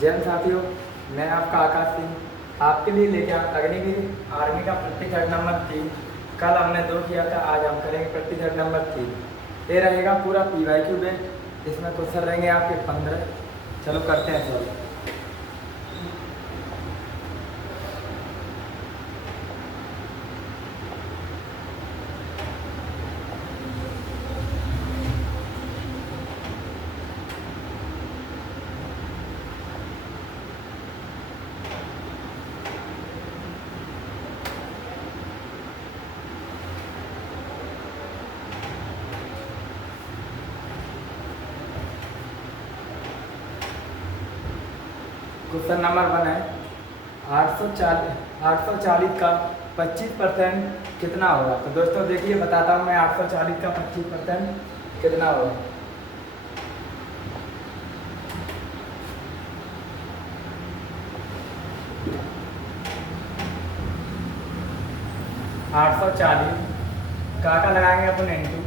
जय हिंद साथियों, मैं आपका आकाश सिंह आपके लिए लेके आया अग्निवीर आर्मी का प्रैक्टिस नंबर 3। कल हमने 2 किया था, आज हम करेंगे प्रैक्टिस नंबर 3। ये रहेगा पूरा PYQ बेस्ड, इसमें क्वेश्चन रहेंगे आपके 15। चलो करते हैं सर। क्वेश्चन नंबर 1 है 840 का 25% कितना होगा। तो दोस्तों देखिए बताता हूँ मैं, 840 का 25% कितना होगा। आठ सौ चालीस का लगाएंगे अपन इंटू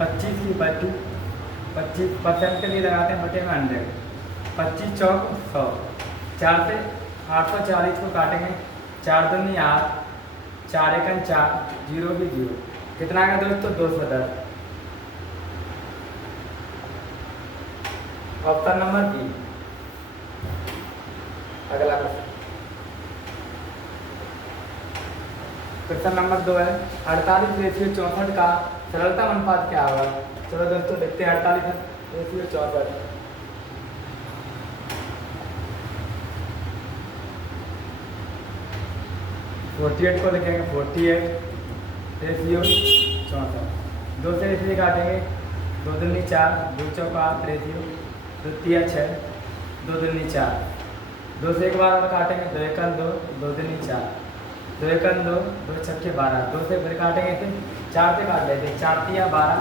25 की बटू 25% के लिए लगाते हैं बटे में 100। 25 चौक 100, 4 से 840 को काटेंगे, 4 दूनी 8, 4 एकन 4, 0 भी 0, कितना आएगा दोस्तों 210। Option number B. अगला क्वेश्चन नंबर 2 है 48/64 का सरलता अनुपात क्या होगा। चलो दोस्तों देखते हैं 48/64। 48 को लिखेंगे 48/64। 2 से इसलिए काटेंगे, 2 दूनी 4, 2 चौका 8, रेशियो 2 तिया 6, 2 दूनी 4। 2 से एक बार और काटेंगे, 2 एकन 2, 2 दूनी 4, 2 एकन 2, 2 छक्के 12। 2 से फिर काटेंगे थे, 4 से काट लेते, 4 तिया 12,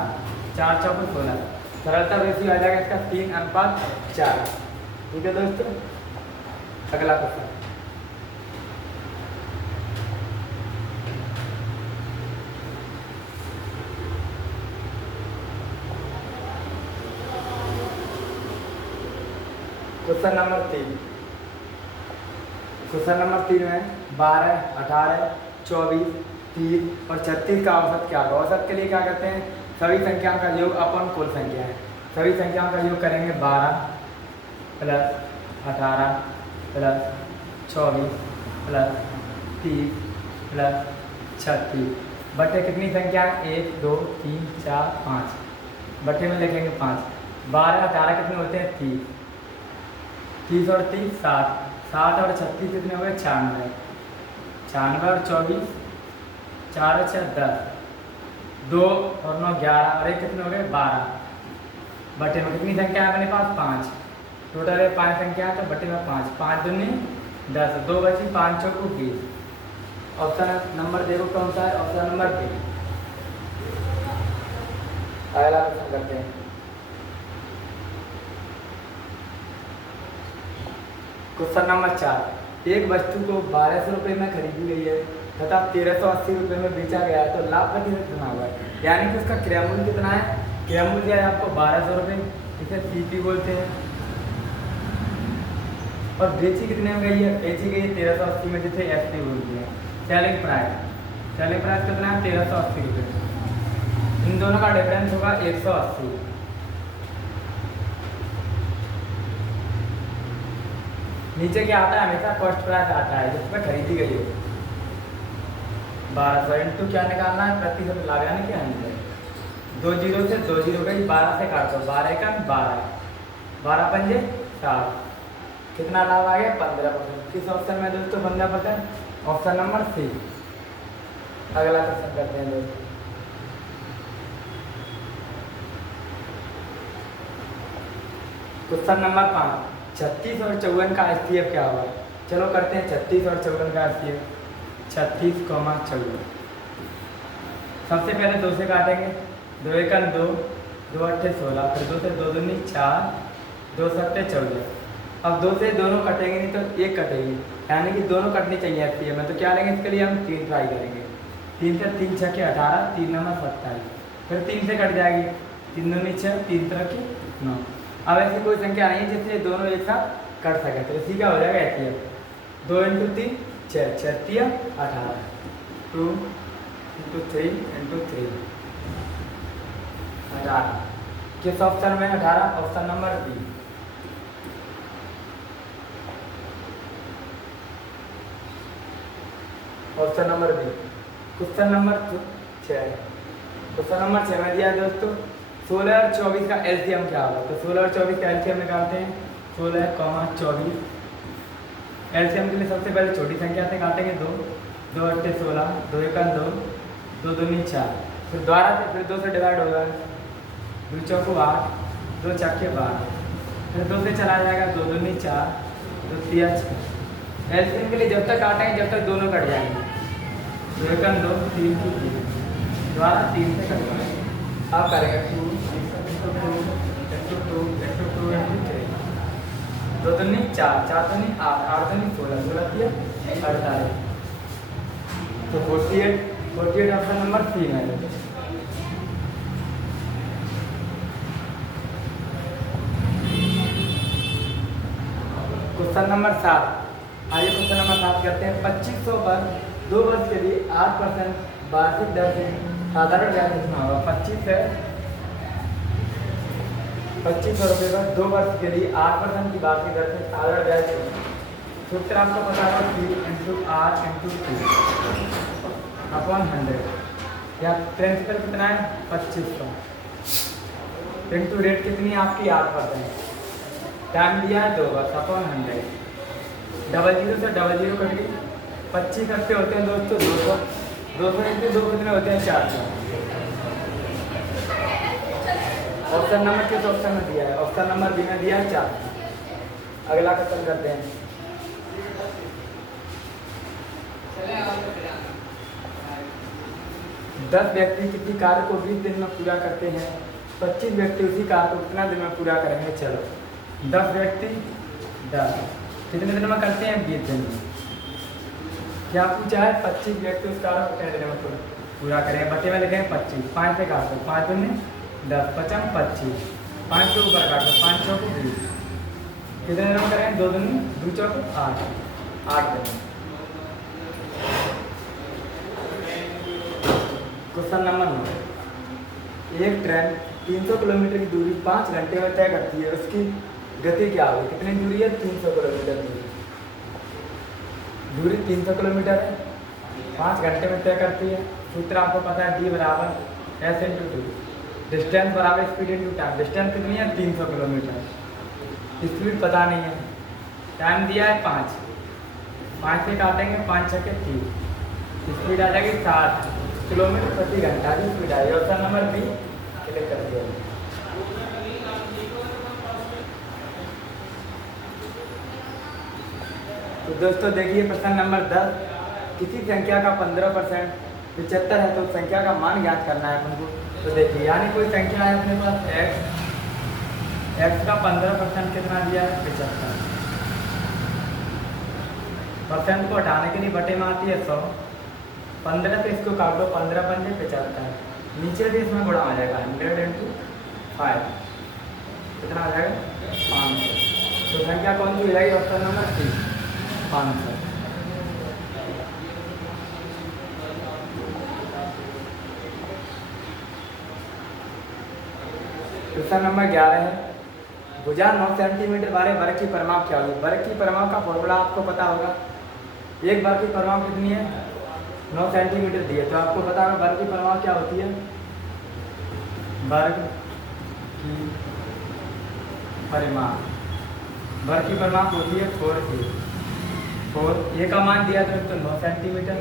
4 चौको 16। सरलता रेशियो आ जाएगा इसका 3:4। ठीक है दोस्तों। अगला question question number 3। Question number 3 में 12, 18, 24, 30 और 36 का औसत क्या होगा। औसत के लिए क्या करते हैं, सभी संख्याओं का योग अपन कुल संख्या है। सभी संख्याओं का योग करेंगे 12 प्लस 18 प्लस 24 प्लस 30 प्लस 36 बटे कितनी संख्या है, 1 2 3 4 5, बटे में लिखेंगे 5। 12 18 कितने होते हैं 30, 30 और 30 60, 60 और 36 कितने हो गए 96, 96 और 24 4 और 6 10, 2 और 9 11 और 1 कितने हो गए 12। बटे में कितनी संख्या है अपने पास 5, टोटल है 5 संख्या है तो बटे में 5, 5 दूनी 10, 2 बची 5 चौको 20। ऑप्शन नंबर देखो कौन सा है, ऑप्शन नंबर बी। अगला क्वेश्चन करते हैं। Question number 4। एक वस्तु को 1200 रुपये में खरीदी गई है तथा 1380 रुपये में बेचा गया है, तो लाभ प्रतिशत कितना हुआ है। यानी कि उसका क्रय मूल्य कितना है, क्रय मूल्य है आपको 1200 रुपये, इसे CP बोलते हैं। और बेची कितने में गई है, बेची गई है 1380 में, जिसे FP बोलते हैं। सेलिंग प्राइस कितना है 1380 रुपये। इन दोनों का डिफरेंस होगा 180। नीचे क्या आता है, हमेशा कॉस्ट प्राइस आता है जिसमें खरीदी गई हो। 1200 इंटू क्या निकालना है, प्रतिशत लाभ, यानी कि 100। 2 जीरो से 2 जीरो गई, 12 से काट दो, 12 का 12, 12 पंजे 7, कितना लाभ आ गया 15%। किस ऑप्शन में दोस्तों 15%, ऑप्शन नंबर सी। अगला क्वेश्चन करते हैं दोस्तों। Question number 5। 36 और 54 का SCF क्या होगा। चलो करते हैं 36 और 54 का SCF। 36, 54। सबसे पहले 2 से काटेंगे, 2 एकन 2, 2 अट्ठे 16, फिर 2 से 2 दूनी 4, 2 सत्ते 14। अब 2 से दोनों कटेंगे नहीं तो 1 कटेगी, यानी कि दोनों कटनी चाहिए SCF में। तो क्या लेंगे, इसके लिए हम 3 ट्राई करेंगे। 3 से 3 छक्के 18, 3 नंबर 27, फिर 3 से कट जाएगी, 3 दूनी 6, 3 तरह की 9। अब ऐसी कोई संख्या नहीं है जिससे दोनों एक साथ कट सके, तो इसी का हो जाएगा एटीएम। 2 × 3 6, 6 3 18, 2 × 3 × 3 18। किस ऑप्शन में 18? Option number B. Option number B. Question number 6। Question number 6 में दिया है दोस्तों 16 और 24 का एलसीएम क्या होगा। तो 16 और 24 का एलसीएम निकालते हैं। 16, 24 एलसीएम के लिए सबसे पहले छोटी संख्या से काटेंगे 2, 2 8 16, 2 1 2, 2 2 4, फिर दोबारा से फिर 2 से डिवाइड होगा, 2 चौको 8, 2 चक्के 12, फिर 2 से चला जाएगा, 2 2 4, 2 3 6। एलसीएम के लिए जब तक काटेंगे जब तक दोनों कट जाएंगे। 2 1 2, 3 3, दोबारा 3 से कट जाएंगे। अब करेंगे 2 × 2 × 2 × 2 × 3, 2 2 4, 4 2 8, 8 2 16, 16 3 48। तो 48 ऑप्शन नंबर 3 है। Question number 7। आइए क्वेश्चन नंबर 7 करते हैं। 2500 पर 2 वर्ष के लिए 8% वार्षिक दर से साधारण ब्याज कितना होगा। 2500 रुपये पर 2 वर्ष के लिए 8% की वार्षिक दर से साधारण ब्याज सूत्र आपको पता होगा 3 × 8 × 2 अपॉन 100। या प्रिंसिपल कितना है 2500 इंटू रेट कितनी है आपकी 8%। टाइम दिया है 2 वर्ष अपॉन 100। 00 से 00 कट गई। 25 कट्टे होते हैं दोस्तों 200, 200 इंटू 2 कितने होते हैं 400। ऑप्शन नंबर किस ऑप्शन में दिया है। ऑप्शन नंबर बी में दिया है 4। अगला क्वेश्चन करते हैं। दस व्यक्ति किसी कार्य को 20 दिन में पूरा करते हैं। 25 व्यक्ति उसी कार्य को कितना दिन में पूरा करेंगे। चलो 10 व्यक्ति 10 कितने दिन में करते हैं 20 दिन में। क्या पूछा है 25 व्यक्ति उस कार्य को कितने दिन में पूरा करेंगे। बच्चे में लिखेंगे 25, 5 से काटो 5 दिन 10, 55 25, 5 के ऊपर काटो 5 चौको 20, कितने दिन में करेंगे 2 दिन 2 चौको 8, 8 दिन। Question number 9। एक ट्रेन 300 किलोमीटर की दूरी 5 घंटे में तय करती है, उसकी गति क्या होगी। कितनी दूरी है 300 किलोमीटर दूरी 300 किलोमीटर है, 5 घंटे में तय करती है। सूत्र आपको पता है D = S × 2, डिस्टेंस बराबर स्पीड इंटू टाइम। डिस्टेंस कितनी है 300 किलोमीटर, स्पीड पता नहीं है, टाइम दिया है 5, 5 से काटेंगे 5 6 30, स्पीड आ जाएगी 60 किलोमीटर प्रति घंटा की स्पीड आई। ऑप्शन नंबर बी क्लिक कर दिया। तो दोस्तों देखिए प्रश्न नंबर 10। किसी संख्या का 15% 75 है तो संख्या का मान ज्ञात करना है अपन को। तो देखिए यानी कोई संख्या है अपने पास x का 15% कितना दिया है 75। परसेंट को हटाने के लिए बटे में आती है 100। 15 से इसको काट दो 15 पंजे 75, नीचे से इसमें गुणा आ जाएगा 100 × 5 कितना आ जाएगा 500। तो संख्या कौन सी हो जाएगी ऑप्शन नंबर 3 500। क्वेश्चन नंबर 11 है। भुजा 9 सेंटीमीटर वाले वर्ग की परिमाप क्या होगी। वर्ग की परिमाप का फॉर्मूला आपको पता होगा। एक वर्ग की परिमाप कितनी है 9 सेंटीमीटर दी है, तो आपको पता होगा वर्ग की परिमाप क्या होती है। वर्ग की परिमाप होती है 4a। 4a का मान दिया तो 9 सेंटीमीटर,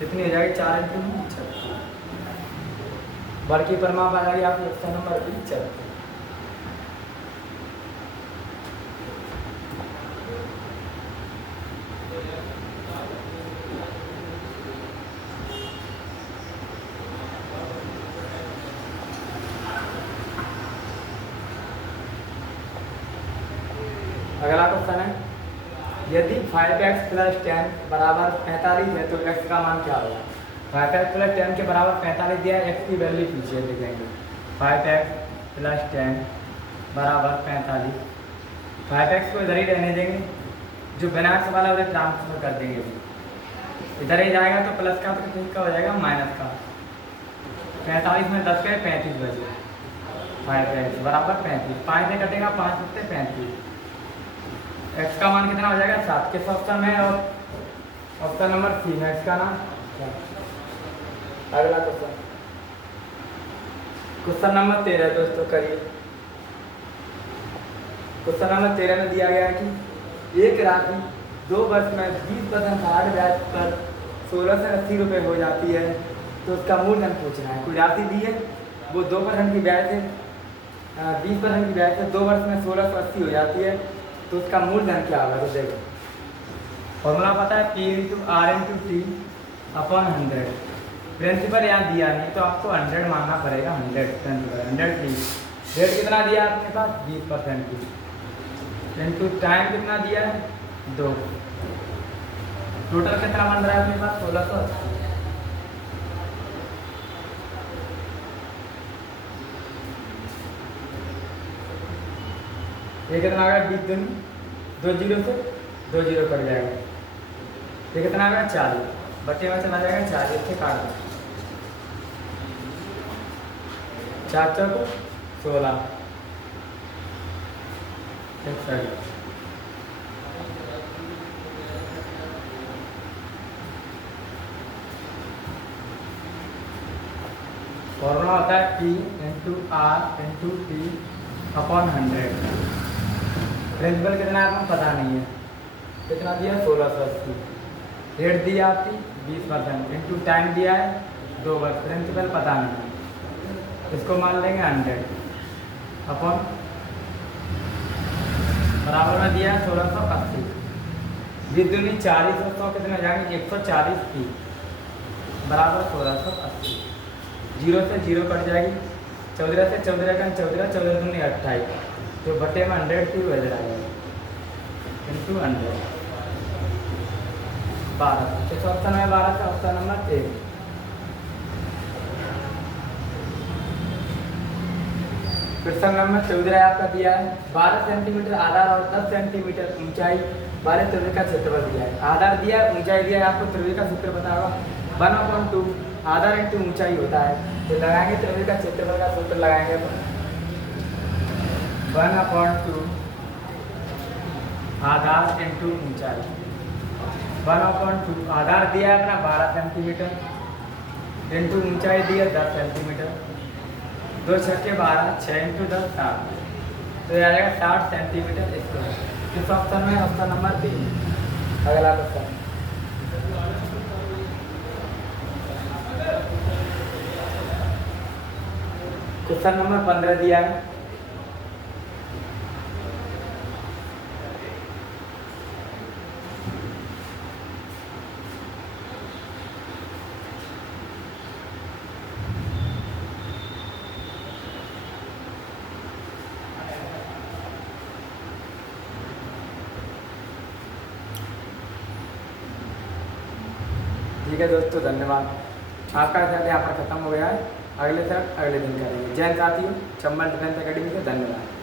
कितनी हो जाएगी 4 × 9 वर्ग की परिमाप आ जाएगी आपकी ऑप्शन नंबर बी 4। अगला क्वेश्चन है। यदि 5x + 10 = 45 है तो x का मान क्या होगा। 5x + 10 के बराबर 45 दिया है, x की वैल्यू पीछे लिखेंगे। 5x + 10 बराबर 45। 5x को इधर ही रहने देंगे, जो बिना x वाला उधर ट्रांसफर कर देंगे, इधर ही जाएगा तो प्लस का तो किसका हो जाएगा माइनस का। 45 में 10 गए 35 बचे, 5x बराबर 35। 5 से कटेगा 5 से 35, x का मान कितना हो जाएगा 7। किस ऑप्शन में? और ऑप्शन नंबर 3 है इसका नाम। अगला क्वेश्चन, क्वेश्चन नंबर 13 दोस्तों करिए। क्वेश्चन नंबर 13 में दिया गया है कि एक राशि 2 वर्ष में 20% हार्ड ब्याज पर 1680 रुपये हो जाती है, तो उसका मूलधन पूछना है। कोई राशि दी है, वो 2% की ब्याज से 20% की ब्याज से 2 वर्ष में 1680 हो जाती है, तो उसका मूलधन क्या होगा? तो देखो फॉर्मूला पता है, P into R into T upon 100। Principal यहाँ दिया नहीं तो आपको 100 मानना पड़ेगा। 100 प्रिंसिपल 100 टी, रेट कितना दिया आपके पास 20% की, इंटू टाइम कितना दिया है 2, टोटल कितना बन रहा है अपने पास 1680। ये कितना आ गया 20 दूनी 2 जीरो से 2 जीरो कट जाएगा। ये कितना आ गया 40, बच्चे में चला जाएगा 40 से काट दो, 4 चौको 16 फॉर्मूला होता है P into R into T upon 100। Principal कितना है आपको पता नहीं है, कितना दिया 1680, रेट दिया आपकी 20%, इंटू टाइम दिया है 2 वर्ष, प्रिंसिपल पता नहीं है, इसको मान लेंगे 100 अपॉन बराबर में दिया है 1680। 20 दूनी 40 और 100 कितने हो जाएंगे 140 की बराबर 1680। 0 से 0 कट जाएगी, 14 से 14 का 14, 14 दूनी 28, जो बटे में 100 की बज रहा है इंटू 100 12। किस ऑप्शन में 12 का? Option number 1। क्वेश्चन नंबर 14 आपका दिया है 12 सेंटीमीटर आधार और 10 सेंटीमीटर ऊंचाई वाले त्रिभुज का क्षेत्रफल दिया है। आधार दिया है, ऊंचाई दिया है, आपको त्रिभुज का सूत्र पता होगा 1/2 आधार इंटू ऊंचाई होता है, तो लगाएंगे त्रिभुज का क्षेत्रफल का सूत्र लगाएंगे 1/2 आधार इंटू ऊंचाई। 1/2 आधार दिया है अपना 12 सेंटीमीटर इंटू ऊंचाई दिया 10 सेंटीमीटर, 2 छक्के 12, 6 इंटू 10 60, तो यह आ जाएगा 60 सेंटीमीटर स्क्वायर। किस ऑप्शन में? Option number 3। अगला क्वेश्चन, क्वेश्चन नंबर 15 दिया है ठीक है दोस्तों, धन्यवाद। आपका सेट यहाँ पर खत्म हो गया है, अगले सेट अगले दिन करेंगे। जय साथियों, चंबल डिफेंस अकेडमी से धन्यवाद।